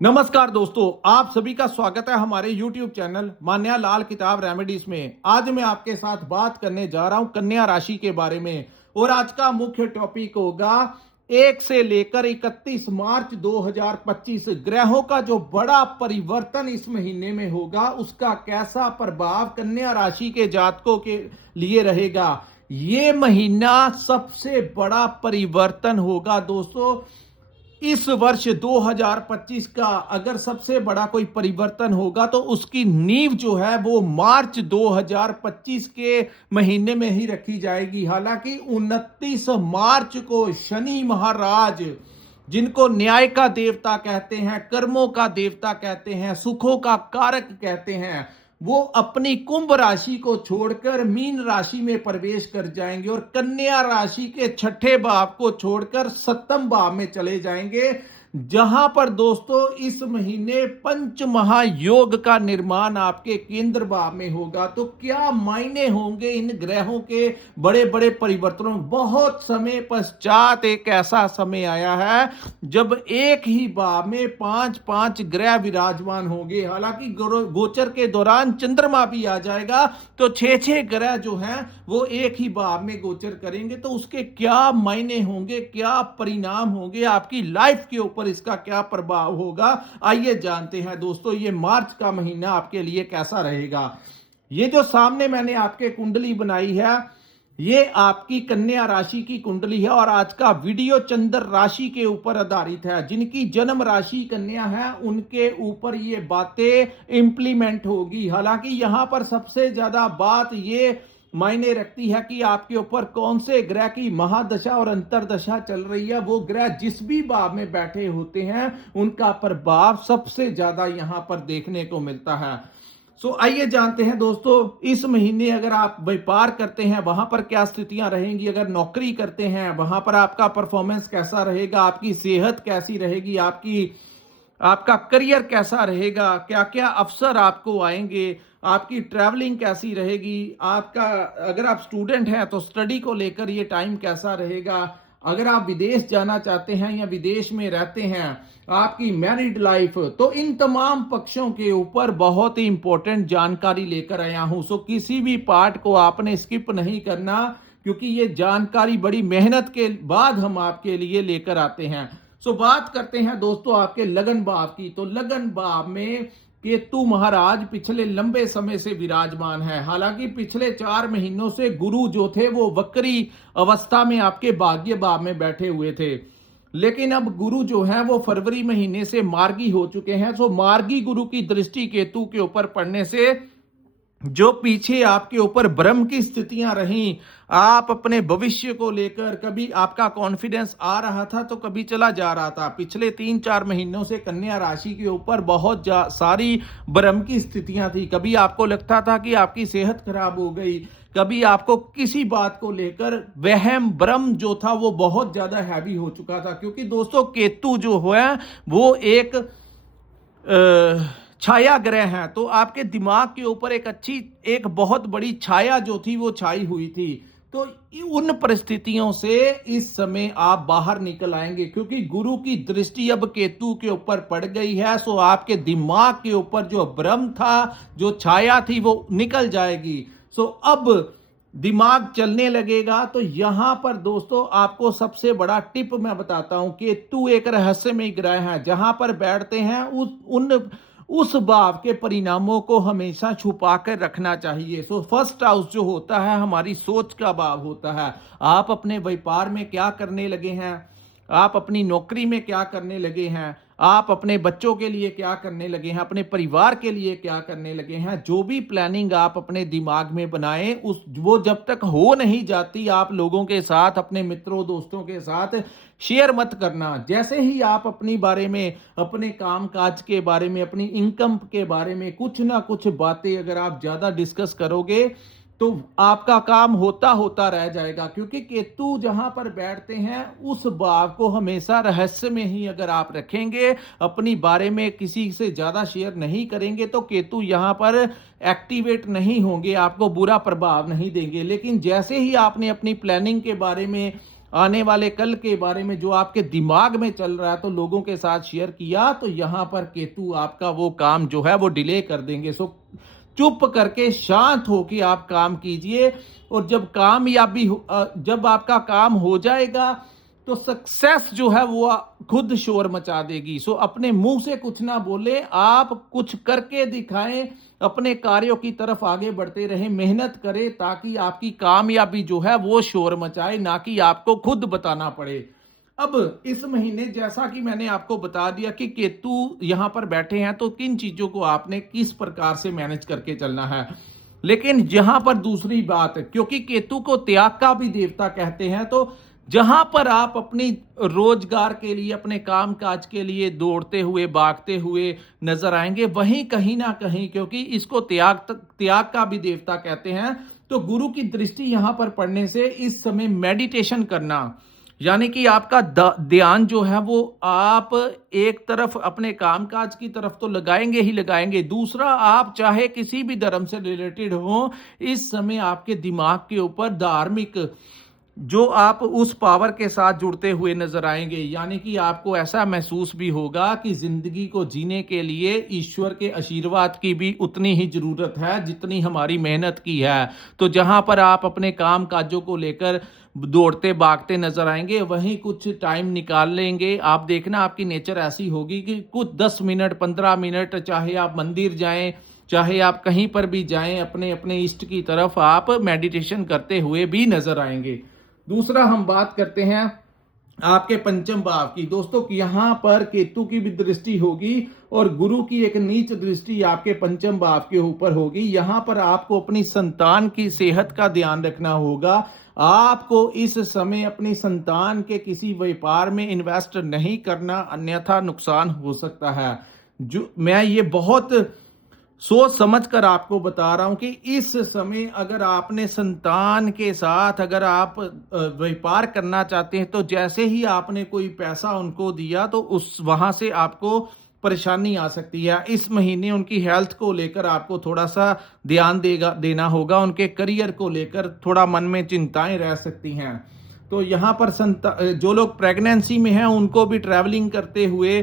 नमस्कार दोस्तों, आप सभी का स्वागत है हमारे YouTube चैनल मान्या लाल किताब रेमेडीज में। आज मैं आपके साथ बात करने जा रहा हूं कन्या राशि के बारे में और आज का मुख्य टॉपिक होगा 1 से लेकर 31 मार्च 2025 ग्रहों का जो बड़ा परिवर्तन इस महीने में होगा, उसका कैसा प्रभाव कन्या राशि के जातकों के लिए रहेगा। ये महीना सबसे बड़ा परिवर्तन होगा दोस्तों। इस वर्ष 2025 का अगर सबसे बड़ा कोई परिवर्तन होगा तो उसकी नींव जो है वो मार्च 2025 के महीने में ही रखी जाएगी। हालांकि 29 मार्च को शनि महाराज, जिनको न्याय का देवता कहते हैं, कर्मों का देवता कहते हैं, सुखों का कारक कहते हैं, वो अपनी कुंभ राशि को छोड़कर मीन राशि में प्रवेश कर जाएंगे और कन्या राशि के छठे भाव को छोड़कर सप्तम भाव में चले जाएंगे, जहां पर दोस्तों इस महीने पंच महायोग का निर्माण आपके केंद्र भाव में होगा। तो क्या मायने होंगे इन ग्रहों के बड़े बड़े परिवर्तनों। बहुत समय पश्चात एक ऐसा समय आया है जब एक ही भाव में पांच पांच ग्रह विराजमान होंगे। हालांकि गोचर के दौरान चंद्रमा भी आ जाएगा, तो छह छह ग्रह जो हैं वो एक ही भाव में गोचर करेंगे। तो उसके क्या मायने होंगे, क्या परिणाम होंगे, आपकी लाइफ के ऊपर इसका क्या प्रभाव होगा, आइए जानते हैं दोस्तों। ये मार्च का महीना आपके लिए कैसा रहेगा। ये जो सामने मैंने आपके कुंडली बनाई है, ये आपकी कन्या राशि की कुंडली है और आज का वीडियो चंद्र राशि के ऊपर आधारित है। जिनकी जन्म राशि कन्या है उनके ऊपर ये बातें इंप्लीमेंट होगी। हालांकि यहां पर सबसे ज्यादा बात ये मायने रखती है कि आपके ऊपर कौन से ग्रह की महादशा और अंतरदशा चल रही है। वो ग्रह जिस भी भाव में बैठे होते हैं उनका प्रभाव सबसे ज्यादा यहां पर देखने को मिलता है। आइए जानते हैं दोस्तों, इस महीने अगर आप व्यापार करते हैं वहां पर क्या स्थितियां रहेंगी, अगर नौकरी करते हैं वहां पर आपका परफॉर्मेंस कैसा रहेगा, आपकी सेहत कैसी रहेगी, आपका करियर कैसा रहेगा, क्या क्या अवसर आपको आएंगे, आपकी ट्रैवलिंग कैसी रहेगी, आपका अगर आप स्टूडेंट हैं तो स्टडी को लेकर ये टाइम कैसा रहेगा, अगर आप विदेश जाना चाहते हैं या विदेश में रहते हैं, आपकी मैरिड लाइफ। तो इन तमाम पक्षों के ऊपर बहुत ही इंपॉर्टेंट जानकारी लेकर आया हूं। किसी भी पार्ट को आपने स्किप नहीं करना, क्योंकि ये जानकारी बड़ी मेहनत के बाद हम आपके लिए लेकर आते हैं। बात करते हैं दोस्तों आपके लगन भाव की। तो लगन भाव में केतु महाराज पिछले लंबे समय से विराजमान है। हालांकि पिछले 4 महीनों से गुरु जो थे वो वक्री अवस्था में आपके भाग्य भाव में बैठे हुए थे, लेकिन अब गुरु जो है वो फरवरी महीने से मार्गी हो चुके हैं। मार्गी गुरु की दृष्टि केतु के ऊपर पड़ने से जो पीछे आपके ऊपर भ्रम की स्थितियां रहीं, आप अपने भविष्य को लेकर कभी आपका कॉन्फिडेंस आ रहा था तो कभी चला जा रहा था। पिछले 3-4 महीनों से कन्या राशि के ऊपर बहुत सारी भ्रम की स्थितियां थी। कभी आपको लगता था कि आपकी सेहत खराब हो गई, कभी आपको किसी बात को लेकर वहम भ्रम जो था वो बहुत ज्यादा हैवी हो चुका था। क्योंकि दोस्तों केतु जो है वो एक छाया ग्रह हैं, तो आपके दिमाग के ऊपर एक बहुत बड़ी छाया जो थी वो छाई हुई थी। तो उन परिस्थितियों से इस समय आप बाहर निकल आएंगे, क्योंकि गुरु की दृष्टि अब केतु के ऊपर पड़ गई है। आपके दिमाग के ऊपर जो भ्रम था, जो छाया थी, वो निकल जाएगी। अब दिमाग चलने लगेगा। तो यहां पर दोस्तों आपको सबसे बड़ा टिप मैं बताता हूं। केतु एक रहस्यमय ग्रह है, जहां पर बैठते हैं उस भाव के परिणामों को हमेशा छुपा कर रखना चाहिए। फर्स्ट हाउस जो होता है हमारी सोच का भाव होता है। आप अपने व्यापार में क्या करने लगे हैं, आप अपनी नौकरी में क्या करने लगे हैं, आप अपने बच्चों के लिए क्या करने लगे हैं, अपने परिवार के लिए क्या करने लगे हैं। जो भी प्लानिंग आप अपने दिमाग में बनाएं वो जब तक हो नहीं जाती, आप लोगों के साथ, अपने मित्रों दोस्तों के साथ शेयर मत करना। जैसे ही आप अपनी बारे में, अपने काम काज के बारे में, अपनी इनकम के बारे में कुछ ना कुछ बातें अगर आप ज्यादा डिस्कस करोगे तो आपका काम होता होता रह जाएगा। क्योंकि केतु जहां पर बैठते हैं उस भाव को हमेशा रहस्य में ही अगर आप रखेंगे, अपनी बारे में किसी से ज्यादा शेयर नहीं करेंगे, तो केतु यहां पर एक्टिवेट नहीं होंगे, आपको बुरा प्रभाव नहीं देंगे। लेकिन जैसे ही आपने अपनी प्लानिंग के बारे में, आने वाले कल के बारे में जो आपके दिमाग में चल रहा है तो लोगों के साथ शेयर किया, तो यहाँ पर केतु आपका वो काम जो है वो डिले कर देंगे। सो चुप करके शांत होके आप काम कीजिए, और जब आपका काम हो जाएगा तो सक्सेस जो है वो खुद शोर मचा देगी। सो अपने मुंह से कुछ ना बोले, आप कुछ करके दिखाएं, अपने कार्यों की तरफ आगे बढ़ते रहें, मेहनत करें, ताकि आपकी कामयाबी जो है वो शोर मचाए, ना कि आपको खुद बताना पड़े। अब इस महीने जैसा कि मैंने आपको बता दिया कि केतु यहां पर बैठे हैं, तो किन चीजों को आपने किस प्रकार से मैनेज करके चलना है। लेकिन यहां पर दूसरी बात, क्योंकि केतु को त्याग का भी देवता कहते हैं, तो जहां पर आप अपनी रोजगार के लिए, अपने काम काज के लिए दौड़ते हुए, भागते हुए नजर आएंगे, वहीं कहीं ना कहीं, क्योंकि इसको त्याग का भी देवता कहते हैं, तो गुरु की दृष्टि यहां पर पड़ने से इस समय मेडिटेशन करना, यानी कि आपका ध्यान जो है वो आप एक तरफ अपने कामकाज की तरफ तो लगाएंगे ही लगाएंगे, दूसरा आप चाहे किसी भी धर्म से रिलेटेड हो, इस समय आपके दिमाग के ऊपर धार्मिक जो आप उस पावर के साथ जुड़ते हुए नजर आएंगे, यानी कि आपको ऐसा महसूस भी होगा कि जिंदगी को जीने के लिए ईश्वर के आशीर्वाद की भी उतनी ही जरूरत है जितनी हमारी मेहनत की है। तो जहां पर आप अपने काम काजों को लेकर दौड़ते भागते नजर आएंगे, वहीं कुछ टाइम निकाल लेंगे, आप देखना आपकी नेचर ऐसी होगी कि कुछ 10 मिनट 15 मिनट, चाहे आप मंदिर जाएं, चाहे आप कहीं पर भी जाएं, अपने अपने इष्ट की तरफ आप मेडिटेशन करते हुए भी नजर आएंगे। दूसरा हम बात करते हैं आपके पंचम भाव की। दोस्तों यहां पर केतु की भी दृष्टि होगी और गुरु की एक नीच दृष्टि आपके पंचम भाव के ऊपर होगी। यहां पर आपको अपनी संतान की सेहत का ध्यान रखना होगा। आपको इस समय अपनी संतान के किसी व्यापार में इन्वेस्ट नहीं करना, अन्यथा नुकसान हो सकता है। जो मैं ये बहुत सोच समझ कर आपको बता रहा हूं कि इस समय अगर आपने संतान के साथ अगर आप व्यापार करना चाहते हैं, तो जैसे ही आपने कोई पैसा उनको दिया तो उस वहां से आपको परेशानी आ सकती है। इस महीने उनकी हेल्थ को लेकर आपको थोड़ा सा ध्यान देना होगा। उनके करियर को लेकर थोड़ा मन में चिंताएं रह सकती हैं। तो यहाँ पर जो लोग प्रेगनेंसी में हैं, उनको भी ट्रैवलिंग करते हुए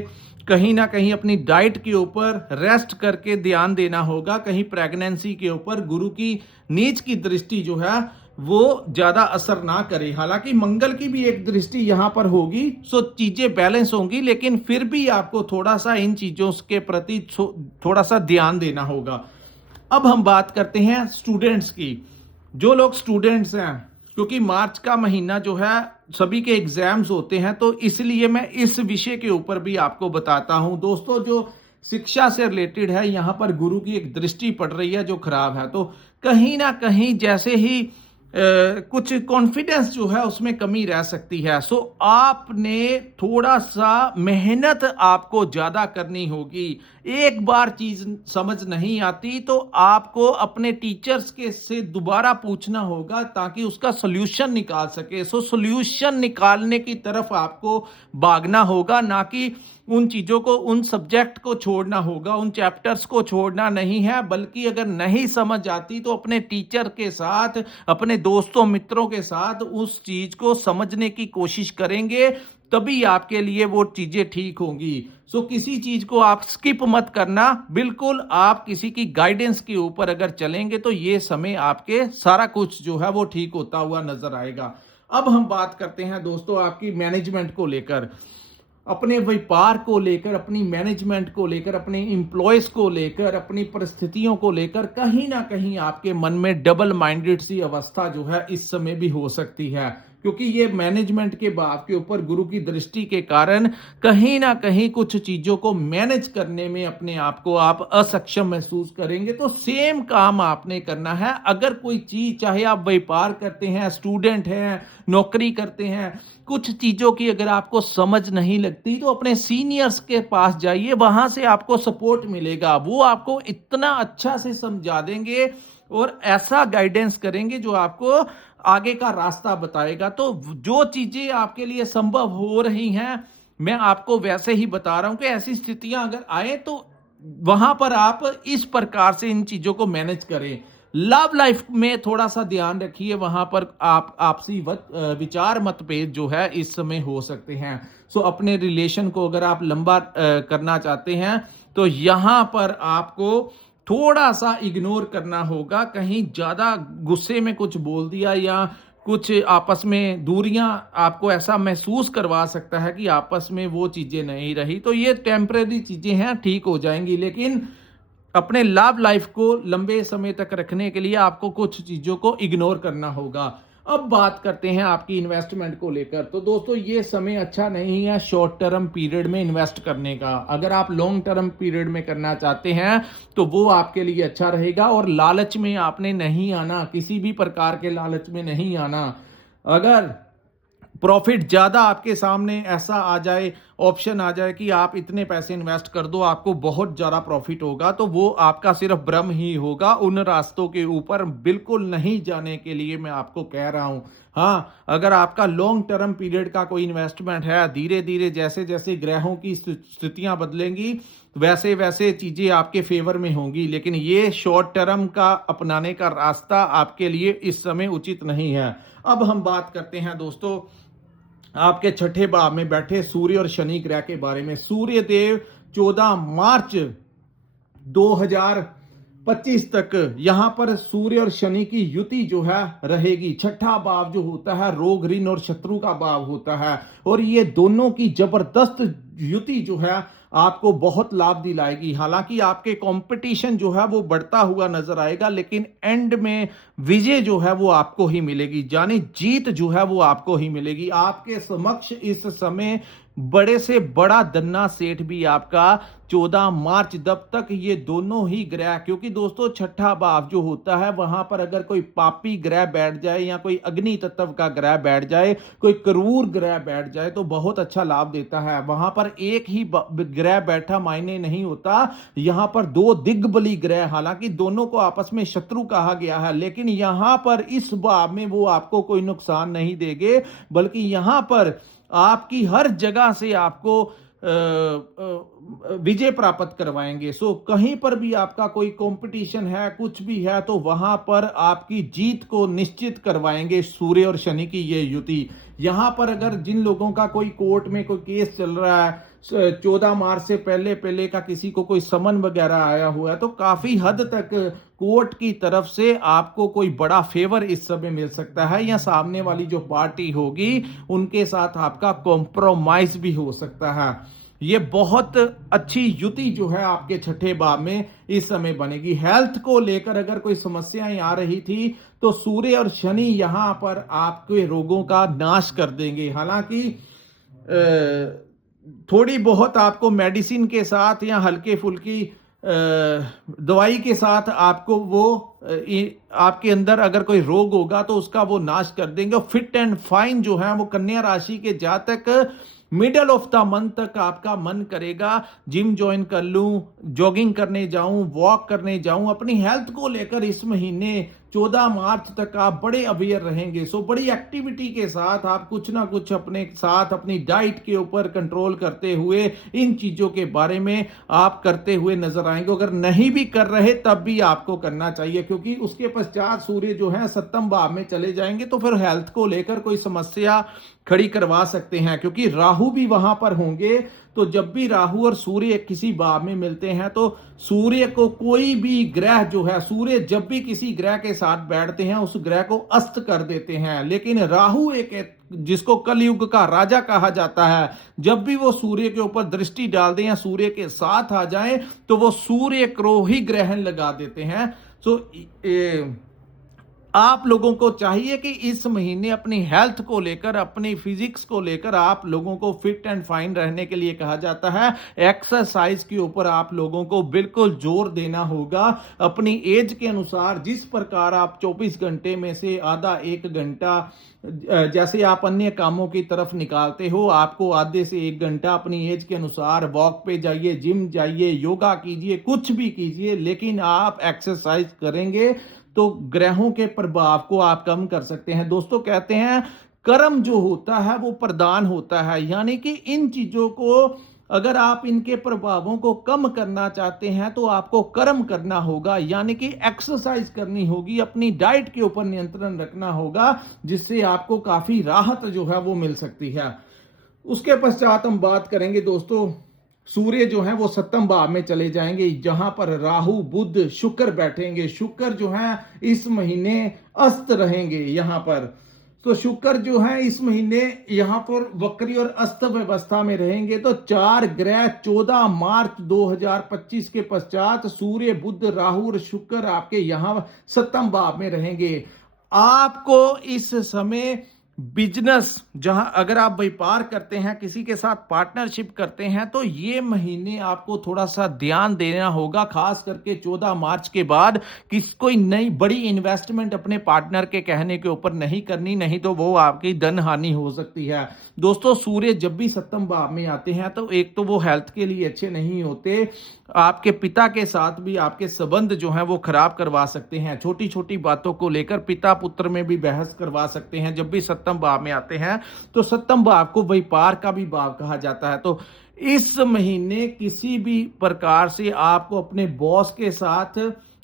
कहीं ना कहीं अपनी डाइट के ऊपर रेस्ट करके ध्यान देना होगा। कहीं प्रेगनेंसी के ऊपर गुरु की नीच की दृष्टि जो है वो ज्यादा असर ना करे। हालांकि मंगल की भी एक दृष्टि यहां पर होगी, सो चीजें बैलेंस होंगी, लेकिन फिर भी आपको थोड़ा सा इन चीजों के प्रति थोड़ा सा ध्यान देना होगा। अब हम बात करते हैं स्टूडेंट्स की। जो लोग स्टूडेंट्स हैं, क्योंकि मार्च का महीना जो है सभी के एग्जाम्स होते हैं, तो इसलिए मैं इस विषय के ऊपर भी आपको बताता हूं। दोस्तों जो शिक्षा से रिलेटेड है, यहां पर गुरु की एक दृष्टि पड़ रही है जो खराब है, तो कहीं ना कहीं जैसे ही कुछ कॉन्फिडेंस जो है उसमें कमी रह सकती है। सो आपने थोड़ा सा मेहनत आपको ज्यादा करनी होगी। एक बार चीज समझ नहीं आती तो आपको अपने टीचर्स के से दोबारा पूछना होगा ताकि उसका सॉल्यूशन निकाल सके। सो सॉल्यूशन निकालने की तरफ आपको भागना होगा, ना कि उन चीजों को, उन सब्जेक्ट को छोड़ना होगा, उन चैप्टर्स को छोड़ना नहीं है। बल्कि अगर नहीं समझ आती तो अपने टीचर के साथ, अपने दोस्तों मित्रों के साथ उस चीज को समझने की कोशिश करेंगे, तभी आपके लिए वो चीजें ठीक होंगी। सो किसी चीज को आप स्किप मत करना। बिल्कुल आप किसी की गाइडेंस के ऊपर अगर चलेंगे तो ये समय आपके सारा कुछ जो है वो ठीक होता हुआ नजर आएगा। अब हम बात करते हैं दोस्तों आपकी मैनेजमेंट को लेकर, अपने व्यापार को लेकर, अपनी मैनेजमेंट को लेकर, अपने एम्प्लॉयज को लेकर, अपनी परिस्थितियों को लेकर कहीं ना कहीं आपके मन में डबल माइंडेड सी अवस्था जो है इस समय भी हो सकती है। क्योंकि ये मैनेजमेंट के भाव के ऊपर गुरु की दृष्टि के कारण कहीं ना कहीं कुछ चीजों को मैनेज करने में अपने आप को आप असक्षम महसूस करेंगे। तो सेम काम आपने करना है। अगर कोई चीज, चाहे आप व्यापार करते हैं, स्टूडेंट हैं, नौकरी करते हैं, कुछ चीजों की अगर आपको समझ नहीं लगती तो अपने सीनियर्स के पास जाइए, वहां से आपको सपोर्ट मिलेगा। वो आपको इतना अच्छा से समझा देंगे और ऐसा गाइडेंस करेंगे जो आपको आगे का रास्ता बताएगा। तो जो चीजें आपके लिए संभव हो रही हैं, मैं आपको वैसे ही बता रहा हूं कि ऐसी स्थितियां अगर आए तो वहां पर आप इस प्रकार से इन चीजों को मैनेज करें। लव लाइफ में थोड़ा सा ध्यान रखिए, वहां पर आप आपसी विचार मतभेद जो है इस समय हो सकते हैं। सो अपने रिलेशन को अगर आप लंबा करना चाहते हैं तो यहां पर आपको थोड़ा सा इग्नोर करना होगा। कहीं ज्यादा गुस्से में कुछ बोल दिया या कुछ आपस में दूरियां आपको ऐसा महसूस करवा सकता है कि आपस में वो चीजें नहीं रही, तो ये टेम्परेरी चीजें हैं, ठीक हो जाएंगी। लेकिन अपने लव लाइफ को लंबे समय तक रखने के लिए आपको कुछ चीजों को इग्नोर करना होगा। अब बात करते हैं आपकी इन्वेस्टमेंट को लेकर। तो दोस्तों ये समय अच्छा नहीं है शॉर्ट टर्म पीरियड में इन्वेस्ट करने का। अगर आप लॉन्ग टर्म पीरियड में करना चाहते हैं तो वो आपके लिए अच्छा रहेगा। और लालच में आपने नहीं आना, किसी भी प्रकार के लालच में नहीं आना। अगर प्रॉफिट ज्यादा आपके सामने ऐसा आ जाए, ऑप्शन आ जाए कि आप इतने पैसे इन्वेस्ट कर दो, आपको बहुत ज्यादा प्रॉफिट होगा, तो वो आपका सिर्फ भ्रम ही होगा। उन रास्तों के ऊपर बिल्कुल नहीं जाने के लिए मैं आपको कह रहा हूं। हाँ, अगर आपका लॉन्ग टर्म पीरियड का कोई इन्वेस्टमेंट है, धीरे धीरे जैसे जैसे ग्रहों की स्थितियां बदलेंगी वैसे वैसे चीजें आपके फेवर में होंगी। लेकिन ये शॉर्ट टर्म का अपनाने का रास्ता आपके लिए इस समय उचित नहीं है। अब हम बात करते हैं दोस्तों आपके छठे भाव में बैठे सूर्य और शनि ग्रह के बारे में। सूर्य देव 14 मार्च 2025 तक यहां पर सूर्य और शनि की युति जो है रहेगी। छठा भाव जो होता है रोग ऋण और शत्रु का भाव होता है, और ये दोनों की जबरदस्त युति जो है आपको बहुत लाभ दिलाएगी। हालांकि आपके कंपटीशन जो है वो बढ़ता हुआ नजर आएगा, लेकिन एंड में विजय जो है वो आपको ही मिलेगी, यानी जीत जो है वो आपको ही मिलेगी। आपके समक्ष इस समय बड़े से बड़ा दन्ना सेठ भी आपका 14 मार्च तब तक ये दोनों ही ग्रह, क्योंकि दोस्तों छठा भाव जो होता है वहां पर अगर कोई पापी ग्रह बैठ जाए या कोई अग्नि तत्व का ग्रह बैठ जाए, कोई क्रूर ग्रह बैठ जाए तो बहुत अच्छा लाभ देता है। वहां पर एक ही ग्रह बैठा मायने नहीं होता, यहां पर दो दिग्बली ग्रह, हालांकि दोनों को आपस में शत्रु कहा गया है, लेकिन यहां पर इस भाव में वो आपको कोई नुकसान नहीं देंगे, बल्कि यहां पर आपकी हर जगह से आपको विजय प्राप्त करवाएंगे। सो कहीं पर भी आपका कोई कंपटीशन है, कुछ भी है, तो वहां पर आपकी जीत को निश्चित करवाएंगे सूर्य और शनि की ये युति। यहां पर अगर जिन लोगों का कोई कोर्ट में कोई केस चल रहा है, 14 मार्च से पहले पहले का किसी को कोई समन वगैरह आया हुआ है, तो काफी हद तक कोर्ट की तरफ से आपको कोई बड़ा फेवर इस समय मिल सकता है, या सामने वाली जो पार्टी होगी उनके साथ आपका कॉम्प्रोमाइज भी हो सकता है। ये बहुत अच्छी युति जो है आपके छठे भाव में इस समय बनेगी। हेल्थ को लेकर अगर कोई समस्याएं आ रही थी तो सूर्य और शनि यहां पर आपके रोगों का नाश कर देंगे। हालांकि थोड़ी बहुत आपको मेडिसिन के साथ या हल्के फुल्की दवाई के साथ आपको वो आपके अंदर अगर कोई रोग होगा तो उसका वो नाश कर देंगे। फिट एंड फाइन जो है वो कन्या राशि के जातक मिडल ऑफ द मंथ तक आपका मन करेगा जिम ज्वाइन कर लूं, जॉगिंग करने जाऊं, वॉक करने जाऊं। अपनी हेल्थ को लेकर इस महीने 14 मार्च तक आप बड़े अवेयर रहेंगे। सो बड़ी एक्टिविटी के साथ आप कुछ ना कुछ अपने साथ अपनी डाइट के ऊपर कंट्रोल करते हुए इन चीजों के बारे में आप करते हुए नजर आएंगे। अगर नहीं भी कर रहे तब भी आपको करना चाहिए, क्योंकि उसके पश्चात सूर्य जो है सप्तम भाव में चले जाएंगे, तो फिर हेल्थ को लेकर कोई समस्या खड़ी करवा सकते हैं, क्योंकि राहु भी वहां पर होंगे। तो जब भी राहु और सूर्य किसी भाव में मिलते हैं तो सूर्य को कोई भी ग्रह जो है, सूर्य जब भी किसी ग्रह के साथ बैठते हैं उस ग्रह को अस्त कर देते हैं। लेकिन राहु एक जिसको कलयुग का राजा कहा जाता है, जब भी वो सूर्य के ऊपर दृष्टि डाल दें या सूर्य के साथ आ जाएं तो वो सूर्य को ही ग्रहण लगा देते हैं। सो आप लोगों को चाहिए कि इस महीने अपनी हेल्थ को लेकर, अपनी फिजिक्स को लेकर आप लोगों को फिट एंड फाइन रहने के लिए कहा जाता है। एक्सरसाइज के ऊपर आप लोगों को बिल्कुल जोर देना होगा। अपनी एज के अनुसार जिस प्रकार आप 24 घंटे में से आधा 1 घंटा जैसे आप अन्य कामों की तरफ निकालते हो, आपको आधे से 1 घंटा अपनी एज के अनुसार वॉक पे जाइए, जिम जाइए, योगा कीजिए, कुछ भी कीजिए, लेकिन आप एक्सरसाइज करेंगे तो ग्रहों के प्रभाव को आप कम कर सकते हैं। दोस्तों कहते हैं कर्म जो होता है वो प्रदान होता है, यानी कि इन चीजों को अगर आप इनके प्रभावों को कम करना चाहते हैं तो आपको कर्म करना होगा, यानी कि एक्सरसाइज करनी होगी, अपनी डाइट के ऊपर नियंत्रण रखना होगा, जिससे आपको काफी राहत जो है वो मिल सकती है। उसके पश्चात हम बात करेंगे दोस्तों, सूर्य जो है वो सप्तम भाव में चले जाएंगे, जहां पर राहु बुध शुक्र बैठेंगे। शुक्र जो है इस महीने अस्त रहेंगे यहां पर। तो शुक्र जो है इस महीने यहां पर वक्री और अस्त व्यवस्था में रहेंगे। तो 4 ग्रह 14 मार्च 2025 के पश्चात सूर्य बुध राहु और शुक्र आपके यहां सप्तम भाव में रहेंगे। आपको इस समय बिजनेस, जहां अगर आप व्यापार करते हैं, किसी के साथ पार्टनरशिप करते हैं, तो ये महीने आपको थोड़ा सा ध्यान देना होगा, खास करके 14 मार्च के बाद कोई नई बड़ी इन्वेस्टमेंट अपने पार्टनर के कहने के ऊपर नहीं करनी, नहीं तो वो आपकी धन हानि हो सकती है। दोस्तों, सूर्य जब भी सप्तम भाव में आते हैं तो एक तो वो हेल्थ के लिए अच्छे नहीं होते, आपके पिता के साथ भी आपके संबंध जो है वो खराब करवा सकते हैं। छोटी छोटी बातों को लेकर पिता पुत्र में भी बहस करवा सकते हैं। जब भी सप्तम भाव में आते हैं तो सप्तम भाव को व्यापार का भी भाव कहा जाता है। तो इस महीने किसी भी प्रकार से आपको अपने बॉस के साथ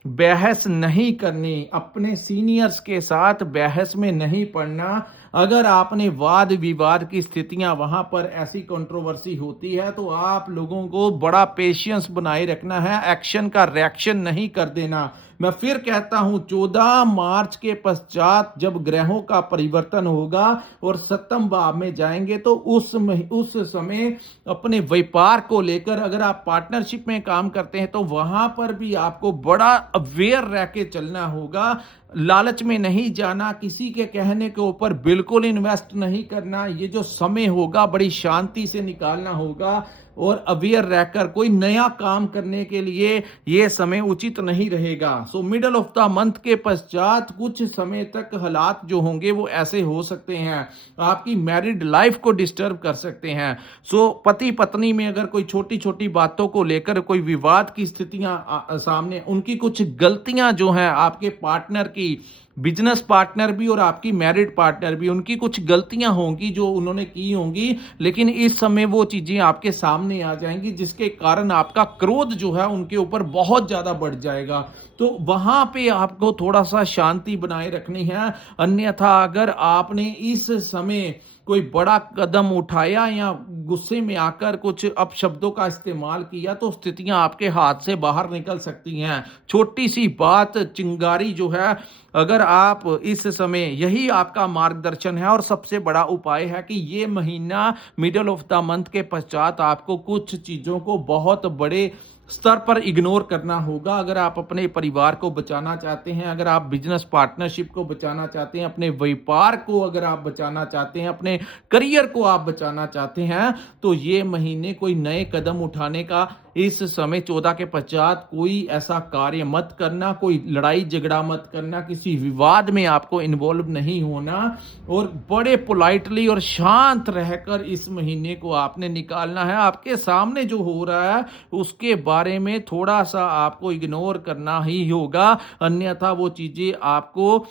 बहस नहीं करनी, अपने सीनियर्स के साथ बहस में नहीं पड़ना। अगर आपने वाद विवाद की स्थितियां वहां पर ऐसी कंट्रोवर्सी होती है तो आप लोगों को बड़ा पेशेंस बनाए रखना है, एक्शन का रिएक्शन नहीं कर देना। मैं फिर कहता हूं, 14 मार्च के पश्चात जब ग्रहों का परिवर्तन होगा और सप्तम भाव में जाएंगे तो उस समय अपने व्यापार को लेकर, अगर आप पार्टनरशिप में काम करते हैं तो वहां पर भी आपको बड़ा अवेयर रह के चलना होगा। लालच में नहीं जाना, किसी के कहने के ऊपर बिल्कुल इन्वेस्ट नहीं करना। ये जो समय होगा बड़ी शांति से निकालना होगा और अवेयर रहकर कोई नया काम करने के लिए ये समय उचित नहीं रहेगा। So middle of the month के पश्चात कुछ समय तक हालात जो होंगे वो ऐसे हो सकते हैं, आपकी मैरिड लाइफ को डिस्टर्ब कर सकते हैं। सो पति पत्नी में अगर कोई छोटी छोटी बातों को लेकर कोई विवाद की स्थितियां सामने, उनकी कुछ गलतियां जो हैं, आपके पार्टनर की, बिजनेस पार्टनर भी और आपकी मैरिड पार्टनर भी, उनकी कुछ गलतियां होंगी जो उन्होंने की होंगी, लेकिन इस समय वो चीजें आपके सामने आ जाएंगी, जिसके कारण आपका क्रोध जो है उनके ऊपर बहुत ज्यादा बढ़ जाएगा। तो वहां पे आपको थोड़ा सा शांति बनाए रखनी है। अन्यथा अगर आपने इस समय कोई बड़ा कदम उठाया या गुस्से में आकर कुछ अपशब्दों का इस्तेमाल किया तो स्थितियां आपके हाथ से बाहर निकल सकती हैं। छोटी सी बात, चिंगारी जो है, अगर आप इस समय, यही आपका मार्गदर्शन है और सबसे बड़ा उपाय है कि ये महीना मिडल ऑफ द मंथ के पश्चात आपको कुछ चीजों को बहुत बड़े स्तर पर इग्नोर करना होगा। अगर आप अपने परिवार को बचाना चाहते हैं, अगर आप बिजनेस पार्टनरशिप को बचाना चाहते हैं, अपने व्यापार को अगर आप बचाना चाहते हैं, अपने करियर को आप बचाना चाहते हैं, तो ये महीने कोई नए कदम उठाने का, इस समय 14 के पश्चात कोई ऐसा कार्य मत करना, कोई लड़ाई झगड़ा मत करना, किसी विवाद में आपको इन्वॉल्व नहीं होना और बड़े पोलाइटली और शांत रहकर इस महीने को आपने निकालना है। आपके सामने जो हो रहा है उसके बारे में थोड़ा सा आपको इग्नोर करना ही होगा, अन्यथा वो चीजें आपको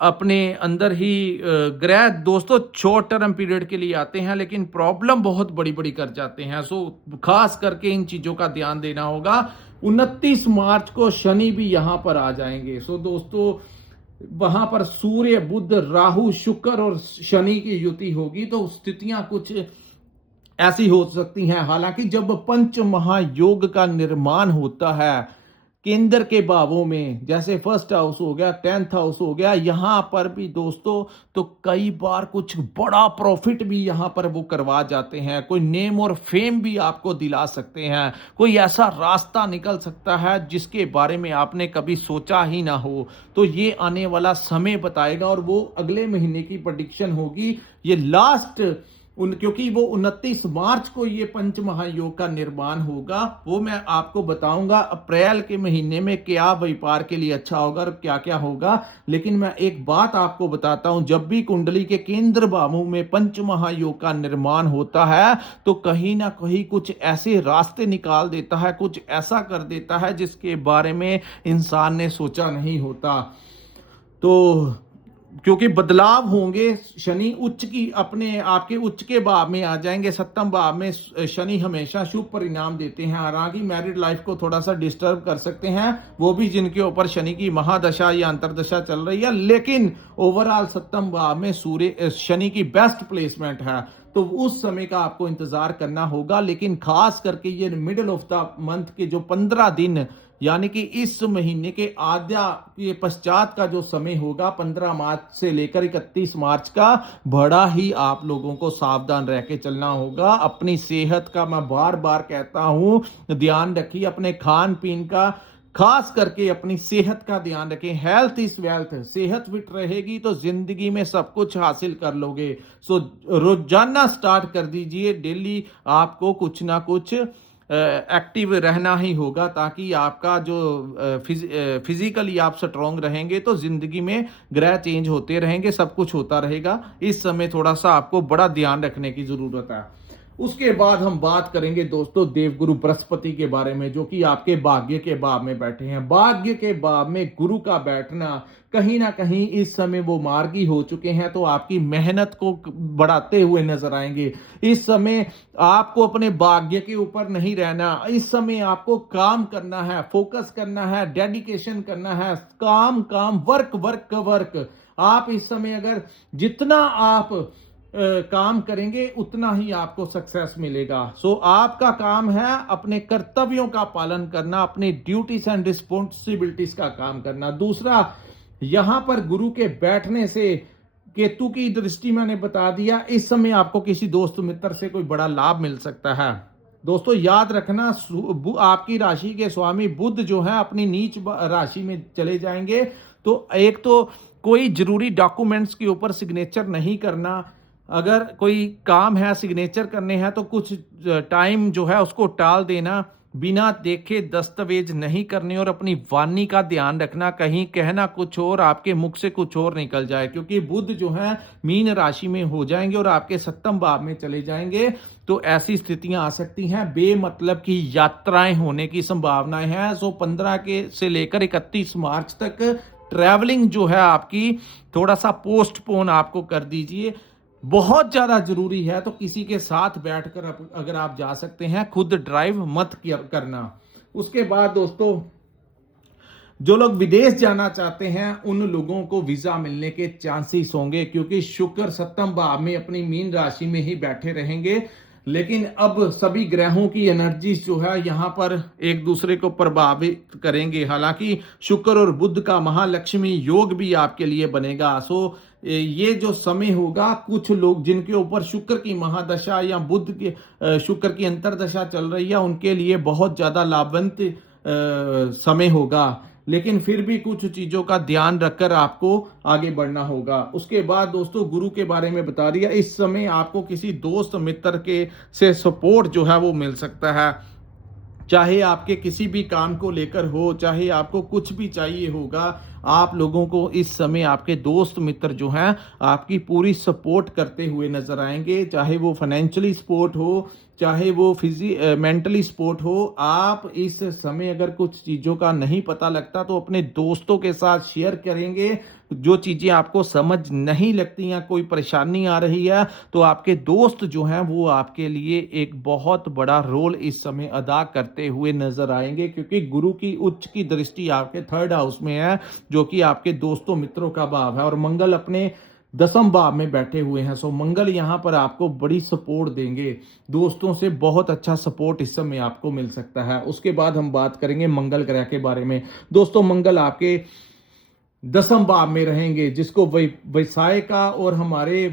अपने अंदर ही ग्रह दोस्तों शॉर्ट टर्म पीरियड के लिए आते हैं लेकिन प्रॉब्लम बहुत बड़ी बड़ी कर जाते हैं। सो खास करके इन चीजों का ध्यान देना होगा। 29 मार्च को शनि भी यहां पर आ जाएंगे। सो दोस्तों, वहां पर सूर्य बुध राहु शुक्र और शनि की युति होगी, तो स्थितियां कुछ ऐसी हो सकती हैं। हालांकि जब पंच महायोग का निर्माण होता है केंद्र के भावों में, जैसे फर्स्ट हाउस हो गया, 10th हाउस हो गया, यहां पर भी दोस्तों तो कई बार कुछ बड़ा प्रॉफिट भी यहां पर वो करवा जाते हैं। कोई नेम और फेम भी आपको दिला सकते हैं, कोई ऐसा रास्ता निकल सकता है जिसके बारे में आपने कभी सोचा ही ना हो। तो ये आने वाला समय बताएगा और वो अगले महीने की प्रेडिक्शन होगी। ये लास्ट क्योंकि वो 29 मार्च को ये पंच महायोग का निर्माण होगा, वो मैं आपको बताऊंगा अप्रैल के महीने में क्या व्यापार के लिए अच्छा होगा और क्या क्या होगा। लेकिन मैं एक बात आपको बताता हूं, जब भी कुंडली के केंद्र भावों में पंच महायोग का निर्माण होता है तो कहीं ना कहीं कुछ ऐसे रास्ते निकाल देता है, कुछ ऐसा कर देता है जिसके बारे में इंसान ने सोचा नहीं होता। तो क्योंकि बदलाव होंगे। शनि उच्च की अपने आपके उच्च के भाव में आ जाएंगे। सप्तम भाव में शनि हमेशा शुभ परिणाम देते हैं। हालांकि मैरिड लाइफ को थोड़ा सा डिस्टर्ब कर सकते हैं, वो भी जिनके ऊपर शनि की महादशा या अंतरदशा चल रही है। लेकिन ओवरऑल सप्तम भाव में सूर्य शनि की बेस्ट प्लेसमेंट है, तो उस समय का आपको इंतजार करना होगा। लेकिन खास करके ये मिडिल ऑफ द मंथ के जो 15 दिन, यानी कि इस महीने के आधा के पश्चात का जो समय होगा 15 मार्च से लेकर 31 मार्च का, बड़ा ही आप लोगों को सावधान रह के चलना होगा। अपनी सेहत का मैं बार बार कहता हूं ध्यान रखिए, अपने खान पीन का, खास करके अपनी सेहत का ध्यान रखें। हेल्थ इज वेल्थ, सेहत फिट रहेगी तो जिंदगी में सब कुछ हासिल कर लोगे। सो रोजाना स्टार्ट कर दीजिए, डेली आपको कुछ ना कुछ एक्टिव रहना ही होगा, ताकि आपका जो फिजिकली आप स्ट्रांग रहेंगे तो जिंदगी में ग्रह चेंज होते रहेंगे, सब कुछ होता रहेगा। इस समय थोड़ा सा आपको बड़ा ध्यान रखने की जरूरत है। उसके बाद हम बात करेंगे दोस्तों देवगुरु बृहस्पति के बारे में, जो कि आपके भाग्य के भाव में बैठे हैं। भाग्य के भाव में गुरु का बैठना, कहीं ना कहीं इस समय वो मार्गी हो चुके हैं, तो आपकी मेहनत को बढ़ाते हुए नजर आएंगे। इस समय आपको अपने भाग्य के ऊपर नहीं रहना, इस समय आपको काम करना है, फोकस करना है, डेडिकेशन करना है। काम काम, वर्क वर्क वर्क। आप इस समय अगर जितना आप काम करेंगे उतना ही आपको सक्सेस मिलेगा। सो आपका काम है अपने कर्तव्यों का पालन करना, अपने ड्यूटीज एंड रिस्पॉन्सिबिलिटीज का काम करना। दूसरा, यहां पर गुरु के बैठने से केतु की दृष्टि मैंने बता दिया, इस समय आपको किसी दोस्त मित्र से कोई बड़ा लाभ मिल सकता है। दोस्तों याद रखना, आपकी राशि के स्वामी बुध जो है अपनी नीच राशि में चले जाएंगे। तो एक तो कोई जरूरी डॉक्यूमेंट्स के ऊपर सिग्नेचर नहीं करना। अगर कोई काम है, सिग्नेचर करने हैं, तो कुछ टाइम जो है उसको टाल देना, बिना देखे दस्तावेज नहीं करने, और अपनी वाणी का ध्यान रखना, कहीं कहना कुछ और आपके मुख से कुछ और निकल जाए। क्योंकि बुध जो है मीन राशि में हो जाएंगे और आपके सप्तम भाव में चले जाएंगे, तो ऐसी स्थितियां आ सकती हैं। बेमतलब की यात्राएं होने की संभावनाएं हैं। सो 15 के से लेकर 31 मार्च तक ट्रैवलिंग जो है आपकी थोड़ा सा पोस्टपोन आपको कर दीजिए। बहुत ज्यादा जरूरी है तो किसी के साथ बैठकर अगर आप जा सकते हैं, खुद ड्राइव मत करना। उसके बाद दोस्तों, जो लोग विदेश जाना चाहते हैं उन लोगों को वीजा मिलने के चांसेस होंगे, क्योंकि शुक्र सप्तम भाव में अपनी मीन राशि में ही बैठे रहेंगे। लेकिन अब सभी ग्रहों की एनर्जी जो है यहां पर एक दूसरे को प्रभावित करेंगे। हालांकि शुक्र और बुध का महालक्ष्मी योग भी आपके लिए बनेगा। सो ये जो समय होगा, कुछ लोग जिनके ऊपर शुक्र की महादशा या बुध के शुक्र की अंतरदशा चल रही है, उनके लिए बहुत ज्यादा लाभवंत समय होगा। लेकिन फिर भी कुछ चीजों का ध्यान रखकर आपको आगे बढ़ना होगा। उसके बाद दोस्तों गुरु के बारे में बता दिया। इस समय आपको किसी दोस्त मित्र के से सपोर्ट जो है वो मिल सकता है, चाहे आपके किसी भी काम को लेकर हो, चाहे आपको कुछ भी चाहिए होगा। आप लोगों को इस समय आपके दोस्त मित्र जो हैं आपकी पूरी सपोर्ट करते हुए नजर आएंगे, चाहे वो फाइनेंशियली सपोर्ट हो, चाहे वो मेंटली सपोर्ट हो। आप इस समय अगर कुछ चीज़ों का नहीं पता लगता तो अपने दोस्तों के साथ शेयर करेंगे। जो चीज़ें आपको समझ नहीं लगती या कोई परेशानी आ रही है, तो आपके दोस्त जो हैं वो आपके लिए एक बहुत बड़ा रोल इस समय अदा करते हुए नजर आएंगे, क्योंकि गुरु की उच्च की दृष्टि आपके 3rd हाउस में है, जो कि आपके दोस्तों मित्रों का भाव है, और मंगल अपने 10वें भाव में बैठे हुए हैं। सो मंगल यहां पर आपको बड़ी सपोर्ट देंगे। दोस्तों से बहुत अच्छा सपोर्ट इस समय आपको मिल सकता है। उसके बाद हम बात करेंगे मंगल ग्रह के बारे में। दोस्तों मंगल आपके 10वें भाव में रहेंगे, जिसको व्यवसाय का और हमारे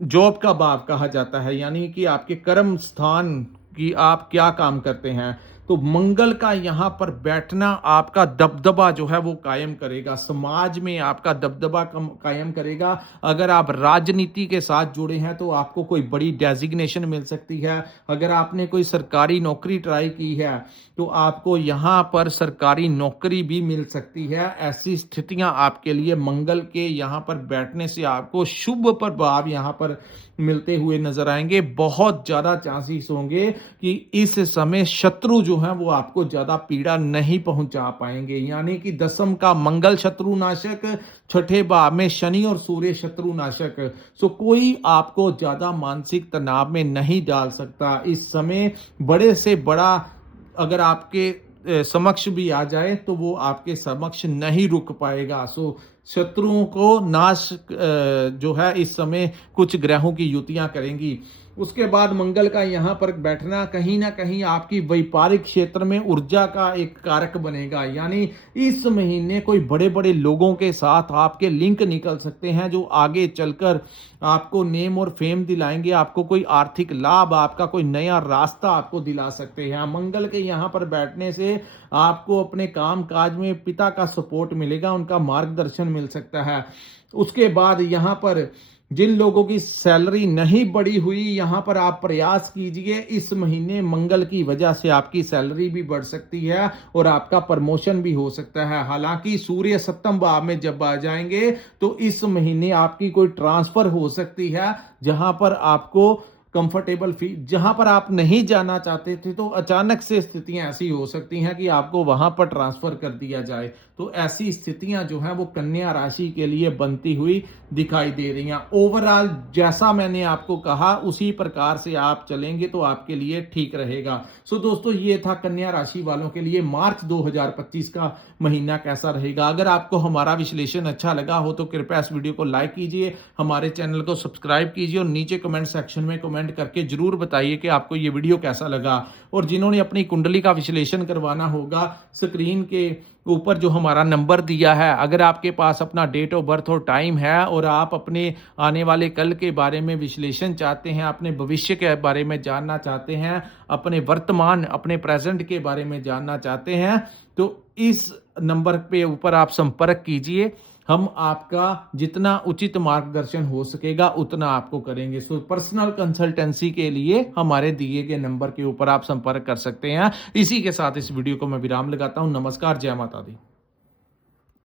जॉब का भाव कहा जाता है, यानी कि आपके कर्म स्थान की आप क्या काम करते हैं। तो मंगल का यहाँ पर बैठना आपका दबदबा जो है वो कायम करेगा, समाज में आपका दबदबा कायम करेगा। अगर आप राजनीति के साथ जुड़े हैं तो आपको कोई बड़ी डेजिग्नेशन मिल सकती है। अगर आपने कोई सरकारी नौकरी ट्राई की है तो आपको यहाँ पर सरकारी नौकरी भी मिल सकती है। ऐसी स्थितियां आपके लिए मंगल के यहाँ पर बैठने से आपको शुभ प्रभाव यहाँ पर मिलते हुए नजर आएंगे। बहुत ज्यादा चांसेस होंगे कि इस समय शत्रु जो है वो आपको ज्यादा पीड़ा नहीं पहुंचा पाएंगे, यानी कि दसम का मंगल शत्रुनाशक, छठे भाव में शनि और सूर्य शत्रुनाशक। सो कोई आपको ज्यादा मानसिक तनाव में नहीं डाल सकता इस समय। बड़े से बड़ा अगर आपके समक्ष भी आ जाए तो वो आपके समक्ष नहीं रुक पाएगा। सो शत्रुओं को नाश जो है इस समय कुछ ग्रहों की युतियां करेंगी। उसके बाद मंगल का यहाँ पर बैठना कहीं ना कहीं आपकी व्यापारिक क्षेत्र में ऊर्जा का एक कारक बनेगा, यानी इस महीने कोई बड़े बड़े लोगों के साथ आपके लिंक निकल सकते हैं जो आगे चलकर आपको नेम और फेम दिलाएंगे, आपको कोई आर्थिक लाभ, आपका कोई नया रास्ता आपको दिला सकते हैं। मंगल के यहाँ पर बैठने से आपको अपने काम काज में पिता का सपोर्ट मिलेगा, उनका मार्गदर्शन मिल सकता है। उसके बाद यहाँ पर जिन लोगों की सैलरी नहीं बढ़ी हुई, यहां पर आप प्रयास कीजिए, इस महीने मंगल की वजह से आपकी सैलरी भी बढ़ सकती है और आपका प्रमोशन भी हो सकता है। हालांकि सूर्य सप्तम भाव में जब आ जाएंगे तो इस महीने आपकी कोई ट्रांसफर हो सकती है जहां पर आपको कंफर्टेबल फील, जहां पर आप नहीं जाना चाहते थे तो अचानक से स्थितियां ऐसी हो सकती हैं कि आपको वहां पर ट्रांसफर कर दिया जाए। तो ऐसी स्थितियां जो हैं वो कन्या राशि के लिए बनती हुई दिखाई दे रही हैं। ओवरऑल जैसा मैंने आपको कहा उसी प्रकार से आप चलेंगे तो आपके लिए ठीक रहेगा। सो दोस्तों, ये था कन्या राशि वालों के लिए मार्च 2025 का महीना कैसा रहेगा। अगर आपको हमारा विश्लेषण अच्छा लगा हो तो कृपया इस वीडियो को लाइक कीजिए, हमारे चैनल को सब्सक्राइब कीजिए और नीचे कमेंट सेक्शन में कमेंट करके जरूर बताइए कि आपको ये वीडियो कैसा लगा। और जिन्होंने अपनी कुंडली का विश्लेषण करवाना होगा, स्क्रीन के ऊपर जो हमारा नंबर दिया है, अगर आपके पास अपना डेट ऑफ बर्थ और टाइम है और आप अपने आने वाले कल के बारे में विश्लेषण चाहते हैं, अपने भविष्य के बारे में जानना चाहते हैं, अपने वर्तमान अपने प्रेजेंट के बारे में जानना चाहते हैं, तो इस नंबर पे ऊपर आप संपर्क कीजिए। हम आपका जितना उचित मार्गदर्शन हो सकेगा उतना आपको करेंगे। सो पर्सनल कंसल्टेंसी के लिए हमारे दिए गए नंबर के ऊपर आप संपर्क कर सकते हैं। इसी के साथ इस वीडियो को मैं विराम लगाता हूं। नमस्कार, जय माता दी।